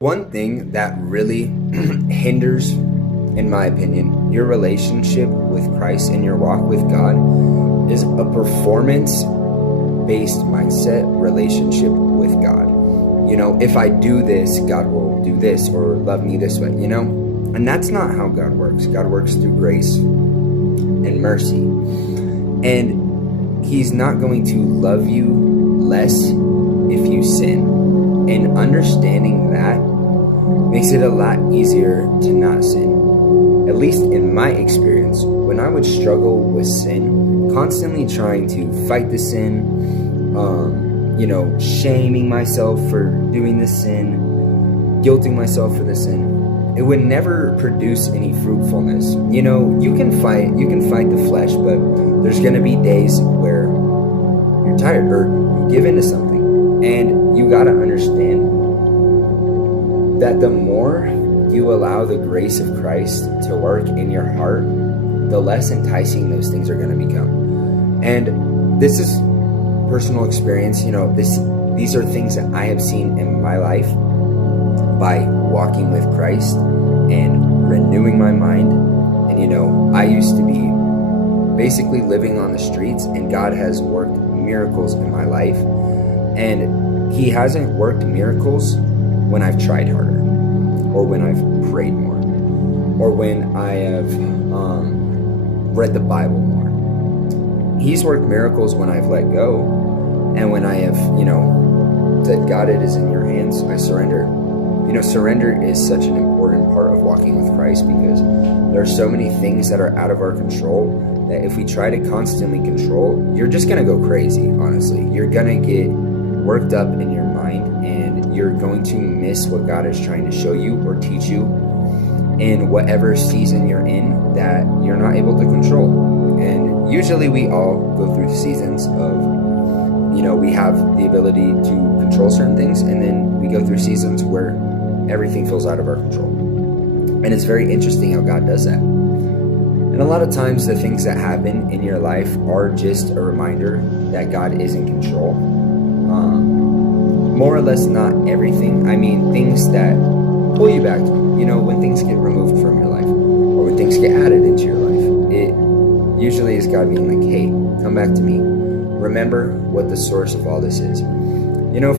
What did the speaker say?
One thing that really hinders, in my opinion, your relationship with Christ and your walk with God is a performance based mindset relationship with God. If I do this, God will do this or love me this way. And that's not how God works. God works through grace and mercy. And He's not going to love you less if you sin. And understanding that makes it a lot easier to not sin. At least in my experience, when I would struggle with sin, constantly trying to fight the sin, shaming myself for doing the sin, guilting myself for the sin, it would never produce any fruitfulness. You can fight the flesh, but there's going to be days where you're tired or you give into something. And you got to understand that the more you allow the grace of Christ to work in your heart, the less enticing those things are going to become. And this is personal experience. These are things that I have seen in my life by walking with Christ and renewing my mind. And I used to be basically living on the streets, and God has worked miracles in my life. And He hasn't worked miracles when I've tried harder, or when I've prayed more, or when I have read the Bible more. He's worked miracles when I've let go, and when I have, said, God, it is in your hands, I surrender. Surrender is such an important part of walking with Christ, because there are so many things that are out of our control that if we try to constantly control, you're just going to go crazy, honestly. You're going to get worked up in your mind, and you're going to miss what God is trying to show you or teach you in whatever season you're in that you're not able to control. And usually we all go through seasons of, we have the ability to control certain things, and then we go through seasons where everything feels out of our control. And it's very interesting how God does that. And a lot of times the things that happen in your life are just a reminder that God is in control. More or less, not everything. I mean, things that pull you back to Him. When things get removed from your life, or when things get added into your life, it usually is God being like, hey, come back to me. Remember what the source of all this is.